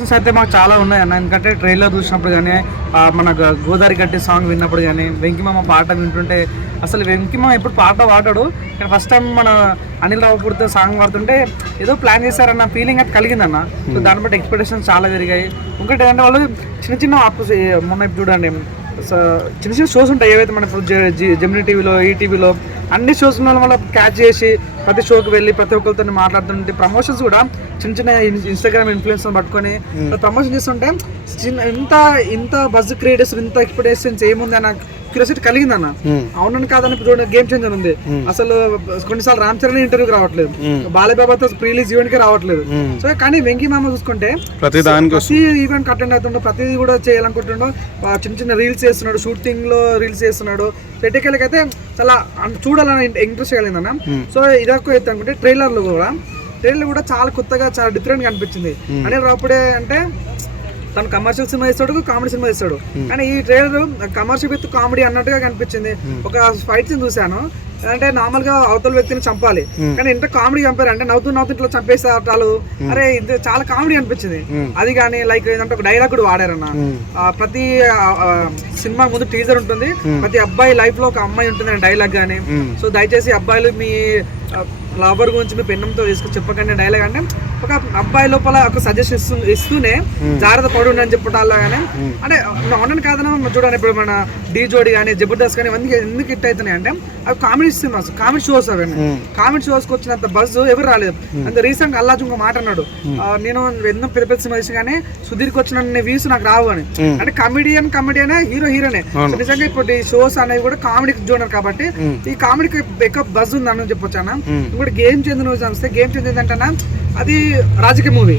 అయితే మాకు చాలా ఉన్నాయి అన్న. ఎందుకంటే ట్రైలర్ చూసినప్పుడు కానీ మన గోదావరి గట్టి సాంగ్ విన్నప్పుడు కానీ వెంకిమామ పాట వింటుంటే అసలు వెంకిమామ ఎప్పుడు పాట పాడాడు. కానీ ఫస్ట్ టైం మన అనిల్ రావుపూడితో సాంగ్ పాడుతుంటే ఏదో ప్లాన్ చేశారన్న ఫీలింగ్ అయితే కలిగిందన్న. సో దాన్ని బట్టి ఎక్స్పెక్టేషన్స్ చాలా పెరిగాయి. ఇంకోటి ఏంటంటే వాళ్ళు చిన్న చిన్న మొన్న ఇప్పుడు చూడండి చిన్న చిన్న షోస్ ఉంటాయి ఏవైతే మన జెమినీ టీవీలో ఈటీవీలో అన్ని షోస్ వల్ల క్యాచ్ చేసి ప్రతి షోకి వెళ్ళి ప్రతి ఒక్కరితో మాట్లాడుతుంటే ప్రమోషన్స్ కూడా చిన్న చిన్న ఇన్స్టాగ్రామ్ ఇన్ఫ్లుయెన్స్ పట్టుకొని ప్రమోషన్ చేస్తుంటే ఇంత బజ్ క్రియేటర్స్ ఇంత ఎక్స్పెక్టేషన్స్ ఏముంది అన్న క్యూరియాసిటీ కలిగిందన్న. అవునని కాదని చూడండి గేమ్ చేంజర్ ఉంది. అసలు కొన్నిసార్లు రామ్ చరణ్ ఇంటర్వ్యూకి రావట్లేదు, బాలబాబాతో ప్రీలీజ్ ఈవెంట్ కి రావట్లేదు. సో కానీ వెంకీ మామ చూసుకుంటే ప్రతి ఈవెంట్ అటెండ్ అవుతుండో ప్రతిదీ కూడా చేయాలనుకుంటుండో చిన్న చిన్న రీల్స్ చేస్తున్నాడు, షూటింగ్ లో రీల్స్ చేస్తున్నాడు. ఎటకెళ్ళకి అయితే చాలా చూడాలని ఇంట్రెస్ట్ కలిగిందన్న. సో ఇదొక అయితే అనుకుంటే ట్రైలర్ కూడా చాలా కొత్తగా చాలా డిఫరెంట్ గా అనిపించింది. అనిల్ రావుపూడే అంటే తను కమర్షియల్ సినిమా ఇస్తాడు, కామెడీ సినిమా ఇస్తాడు. కానీ ఈ ట్రైలర్ కమర్షియల్ విత్ కామెడీ అన్నట్టుగా కనిపించింది. ఒక ఫైట్ సీన్ చూశాను, అంటే నార్మల్ గా అవతల వ్యక్తిని చంపాలి కానీ ఎంత కామెడీ చంపారు అంటే నవ్వుతూ ఇట్లా చంపేస్తారు. అరే ఇది చాలా కామెడీ అనిపించింది. అది కానీ లైక్ ఏంటంటే ఒక డైలాగ్ కూడా వాడారన్న. ప్రతి సినిమా ముందు టీజర్ ఉంటుంది, ప్రతి అబ్బాయి లైఫ్ లో ఒక అమ్మాయి ఉంటుంది డైలాగ్ గానీ. సో దయచేసి అబ్బాయిలు మీ లవర్ గురించి మీ పెన్నంతో తీసుకొని చెప్పకండి డైలాగ్ అంటే ఒక అబ్బాయి లోపల ఒక సజెషన్ ఇస్తూనే జాగ్రత్త పడు అని చెప్పటాల్లో కానీ అంటే ఆన్లైన్ కాదన్నా చూడండి. ఇప్పుడు మన డీ జోడి కానీ జబర్దస్త్ కానీ ఇవన్నీ ఎందుకు హిట్ అవుతున్నాయి అంటే అవి కామెడీ సినిమాస్, కామెడీ షోస్. అవన్నీ కామెడీ షోస్కి వచ్చినంత బజ్ ఎవరు రాలేదు. అంత రీసెంట్ అల్లాజు ఇంకో మాట అన్నాడు, నేను ఎన్నో పెద్ద పెద్ద సినిమా చేసి కానీ సుధీర్కి వచ్చిన వ్యూస్ నాకు రావు అని. అంటే కమెడియనే హీరోనే. నిజంగా ఇప్పుడు ఈ షోస్ అనేవి కూడా కామెడీకి జోనర్ కాబట్టి ఈ కామెడీకి ఎక్కువ బజ్ ఉంది అని చెప్పొచ్చు అన్న. ఇంకోటి గేమ్ చేంజ్ నువ్వు చూస్తే గేమ్ చేంజ్ ఏంటంటే అది రాజకీయ మూవీ,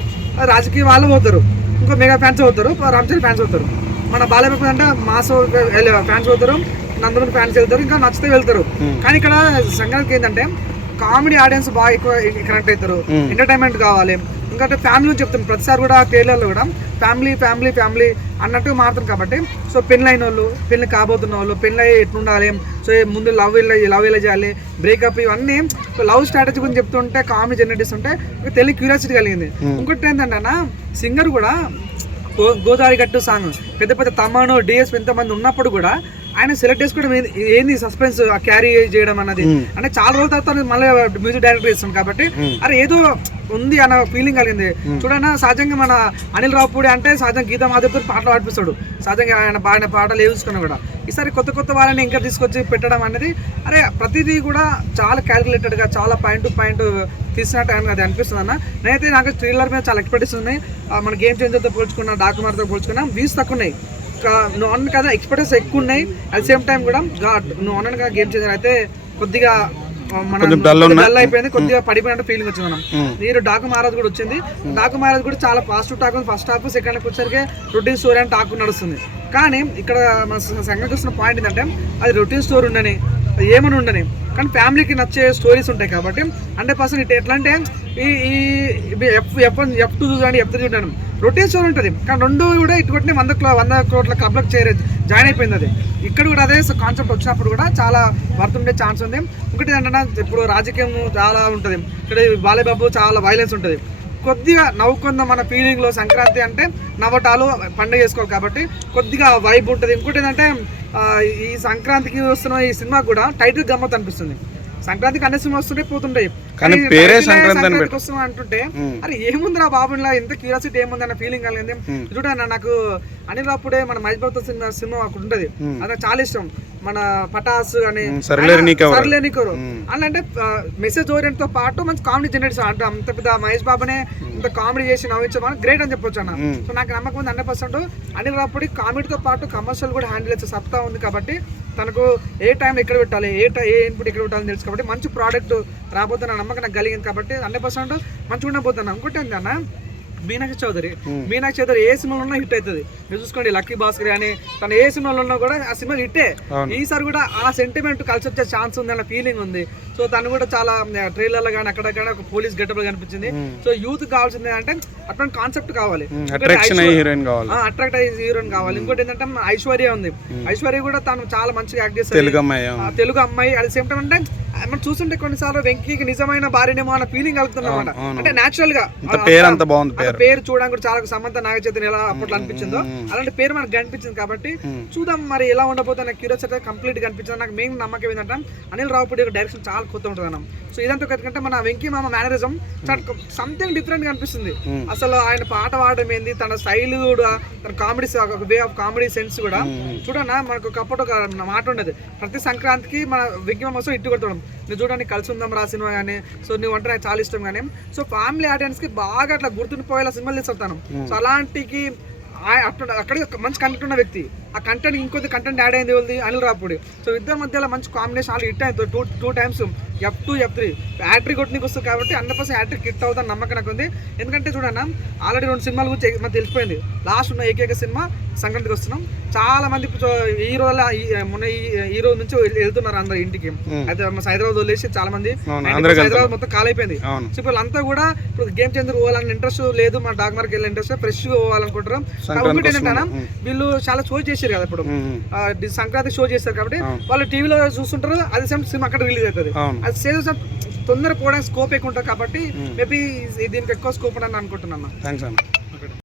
రాజకీయ వాళ్ళు పోతారు, ఇంకో మెగా ఫ్యాన్స్ అవుతారు, రామ్ చరణ్ ఫ్యాన్స్ అవుతారు. మన బాలయ్య అంటే మాస్ ఫ్యాన్స్ అవుతారు, నందమూరి ఫ్యాన్స్ వెళ్తారు, ఇంకా నచ్చితే వెళ్తారు. కానీ ఇక్కడ సంక్రాంతికి ఏంటంటే కామెడీ ఆడియన్స్ బాగా ఎక్కువ కనెక్ట్ అవుతారు, ఎంటర్టైన్మెంట్ కావాలి. ఇంకంటే ఫ్యామిలీ చెప్తాను ప్రతిసారి కూడా ట్రైలర్లో కూడా ఫ్యామిలీ అన్నట్టు మాత్రం. కాబట్టి సో పెళ్ళైన వాళ్ళు, పెళ్ళి కాబోతున్న వాళ్ళు, పెళ్ళి ఎట్లుండాలి, సో ముందు లవ్ ఎలా చేయాలి, బ్రేకప్, ఇవన్నీ లవ్ స్ట్రాటజీ గురించి చెప్తుంటే కామెడీ జనరేట్ చేస్తుంటే తెలియ క్యూరియాసిటీ కలిగింది. ఇంకోటి ఏంటంటే అన్న సింగర్ కూడా గోదావరి గట్టు సాంగ్ పెద్ద తమ్మను డిఎస్ ఎంతమంది ఉన్నప్పుడు కూడా ఆయన సెలెక్ట్ చేసుకోవడం ఏంది సస్పెన్స్ క్యారీ చేయడం అన్నది. అంటే చాలా రోజుల తర్వాత మళ్ళీ మ్యూజిక్ డైరెక్టర్ చేస్తాం కాబట్టి అరే ఏదో ఉంది అన్న ఫీలింగ్ కలిగింది. చూడన్నా సహజంగా మన అనిల్ రావుపూడి అంటే సహజంగా గీతా మాధవ్తో పాటలు పాడిపిస్తాడు, సహజంగా ఆయన పాడిన పాటలు వేసుకున్నా కూడా. ఈసారి కొత్త వాళ్ళని ఇంకా తీసుకొచ్చి పెట్టడం అనేది అరే ప్రతిదీ కూడా చాలా క్యాలిక్యులేటెడ్గా చాలా పాయింట్ టు పాయింట్ తీసినట్టు అది అనిపిస్తుంది అన్న. నేనైతే నాకు ట్రైలర్ మీద చాలా ఎక్స్పెక్టేషన్ ఉన్నాయి. మన గేమ్ చేంజర్తో పోల్చుకున్నా, డాక్యుమెంట్తో పోల్చుకున్నా వ్యూస్ తక్కువ ఉన్నాయి. నువ్వు అన్న కదా ఎక్స్పెక్టేషన్ ఎక్కువ ఉన్నాయి. అట్ సేమ్ టైం కూడా నువ్వు అన్న కదా గేమ్ చేంజర్ అయితే కొద్దిగా డల్ అయిపోయింది, కొద్దిగా పడిపోయినట్టు ఫీలింగ్ వచ్చింది. మనం మీరు డాకు మహారాజ్ కూడా వచ్చింది. డాకు మహారాజ్ కూడా చాలా పాజిటివ్ టాక్ ఉంది. ఫస్ట్ హాఫ్ సెకండ్ హాఫ్ వచ్చేసరికి రొటీన్ స్టోరీ అని టాక్ నడుస్తుంది. కానీ ఇక్కడ మన సంగతి వస్తున్న పాయింట్ ఏంటంటే అది రొటీన్ స్టోరీ ఉండని ఏమని ఉండని కానీ ఫ్యామిలీకి నచ్చే స్టోరీస్ ఉంటాయి కాబట్టి 100% ఎట్లా అంటే ఈ F2 చూడండి, F3 చూడండి, రొటీన్ స్టోరీ ఉంటుంది. కానీ రెండు కూడా ఇటువంటి 100 కోట్ల క్లబ్లకు జాయిన్ అయిపోయింది. అది ఇక్కడ కూడా అదే కాన్సెప్ట్ వచ్చినప్పుడు కూడా చాలా వర్త్ ఉండే ఛాన్స్ ఉంది. ఒకటి ఏంటంటే ఇప్పుడు రాజకీయం చాలా ఉంటుంది, ఇక్కడ బాలయ్యబాబు చాలా వైలెన్స్ ఉంటుంది. కొద్దిగా నవ్వుకుందాం మన ఫీలింగ్లో. సంక్రాంతి అంటే నవ్వటాలు పండుగ చేసుకోవాలి కాబట్టి కొద్దిగా వైబ్ ఉంటుంది. ఇంకోటి ఏంటంటే ఈ సంక్రాంతికి వస్తున్న ఈ సినిమా కూడా టైటిల్ గమ్మత్ అనిపిస్తుంది. సంక్రాంతికి అన్ని సినిమా వస్తుంటే పోతుంటాయి, కానీ సంక్రాంతికి వస్తున్నా అంటుంటే అరే ఏముందిరా బాబు ఇలా ఎంత క్యూరియాసిటీ ఏముంది అన్న ఫీలింగ్ కలిగింది. చూడండి నాకు అనిల్ రావుపూడే మన మహేష్ బాబుతో సినిమా ఒకటి ఉంటుంది, అది నాకు చాలా ఇష్టం. మన పటాస్ అని సర్లేనికోరు అలా అంటే మెసేజ్ ఓరియంట్ తో పాటు మంచి కామెడీ జనరేట్ అంటే అంత పెద్ద మహేష్ బాబునే ఇంత కామెడీ చేసి నవ్వించమని గ్రేట్ అని చెప్పొచ్చు అన్న. సో నాకు నమ్మకం ఉంది 100% అనిల్ రావుపూడి కామెడీతో పాటు కమర్షియల్ కూడా హ్యాండిల్ చేసే సత్తా ఉంది. కాబట్టి తనకు ఏ టైం ఎక్కడ పెట్టాలి, ఏ ఇన్పుట్ ఎక్కడ పెట్టాలని తెలుసు కాబట్టి మంచి ప్రోడక్ట్ రాబోతున్న నమ్మకం నాకు కలిగింది. కాబట్టి 100% మంచిగా ఉండబోతున్నా. ఇంకోటి ఏంటన్నా మీనాక్షి చౌదరి ఏ సినిమాలో హిట్ అవుతుంది. మీరు చూసుకోండి లక్కీ భాస్కర్ అని తను ఏ సినిమాలో ఉన్నా కూడా ఆ సినిమా హిట్టే. ఈసారి కూడా ఆ సెంటిమెంట్ కలిసి వచ్చే ఛాన్స్ ఉంది అన్న ఫీలింగ్ ఉంది. సో తను కూడా చాలా ట్రైలర్లో కానీ అక్కడక్కడ ఒక పోలీస్ గెటప్ కనిపించింది. సో యూత్ కావాల్సింది అంటే అటువంటి కాన్సెప్ట్ కావాలి, అట్రాక్ట్ అయ్యే హీరోయిన్ కావాలి. ఇంకోటి ఏంటంటే ఐశ్వర్య ఉంది, ఐశ్వర్య కూడా తను చాలా మంచిగా యాక్ట్ చేస్తారు, తెలుగు అమ్మాయి. అట్ సేమ్ టైం అంటే మనం చూస్తుంటే కొన్నిసార్లు వెంకీకి నిజమైన భార్యనేమో అన్న ఫీలింగ్ కలుగుతున్నాం అన్నమాట. అంటే న్యాచురల్ గా పేరు చూడడానికి కూడా చాలా సమంత నాగ చైతన్య ఎలా అప్పట్లో అనిపించిందో అలాంటి పేరు మనకు కనిపించింది. కాబట్టి చూద్దాం మరి ఎలా ఉండబోతుంది నాకు క్యూరియాసిటీ కంప్లీట్ గా అనిపించింది. నాకు మెయిన్ నమ్మకం ఏంటంటే అనిల్ రావుపూడి డైరెక్షన్ చాలా కొత్త ఉంటుంది అన్న. సో ఇదంతా ఎందుకంటే మన వెంకీ మామ మేనరిజం సంథింగ్ డిఫరెంట్ గా అనిపిస్తుంది. అసలు ఆయన పాట పాడడం ఏంది, తన స్టైల్ కూడా, తన comedy way of comedy sense కూడా చూడన్నా. మనకు ఒకప్పుడు ఒక మాట ఉండేది, ప్రతి సంక్రాంతికి మన వెంకీ మామ వస్తే ఇట్టు కొడతాం. నువ్వు చూడండి కలిసి ఉందాం రా సినిమా కానీ, సో నువ్వు అంటే నాకు చాలా ఇష్టం కానీ, సో ఫ్యామిలీ ఆడియన్స్ కి బాగా అట్లా గుర్తుండిపోయేలా సినిమాలు తీసుకొస్తాను. సో అలాంటికి అక్కడ మంచి కంటెంట్ ఉన్న వ్యక్తి, ఆ కంటెంట్ ఇంకొద్ది కంటెంట్ యాడ్ అయింది వాళ్ళది అనిల్ రావుపూడి. సో ఇద్దరి మధ్యలో మంచి కాంబినేషన్ వాళ్ళు హిట్ అయింది two times F2 F3 hat trick కొట్టినీకి వస్తుంది కాబట్టి 100% హ్యాట్రిక్ హిట్ అవుతాను నమ్మకం నాకు ఉంది. ఎందుకంటే చూడన్నా ఆల్రెడీ 2 సినిమాల గురించి మనకు తెలిసిపోయింది. లాస్ట్ ఉన్న ఏకైక సినిమా సంక్రాంతికి వస్తున్నాం. చాలా మంది ఈ రోజు మొన్న ఈ రోజు నుంచి వెళ్తున్నారు అందరు ఇంటికి. అయితే హైదరాబాద్ వదిలేసి చాలా మంది హైదరాబాద్ మొత్తం కాల్ అయిపోయింది. సో వీళ్ళంతా కూడా ఇప్పుడు గేమ్ చేంజర్ పోవాలని ఇంట్రెస్ట్ లేదు, మన డాక్ మార్కెట్ వెళ్ళే ఇంట్రెస్ట్, ఫ్రెష్ గా పోవాలనుకుంటారు. ఒకటి ఏంటంటే వీళ్ళు చాలా షో చేశారు కదా, ఇప్పుడు సంక్రాంతి షో చేస్తారు కాబట్టి వాళ్ళు టీవీలో చూస్తుంటారు. అదే సేమ్ సినిమా అక్కడ రిలీజ్ అవుతుంది. అది సేమ్ తొందర పోవడానికి స్కోప్ ఎక్కువ ఉంటుంది కాబట్టి మేబీ దీనికి ఎక్కువ స్కోప్ అని అనుకుంటున్నాను.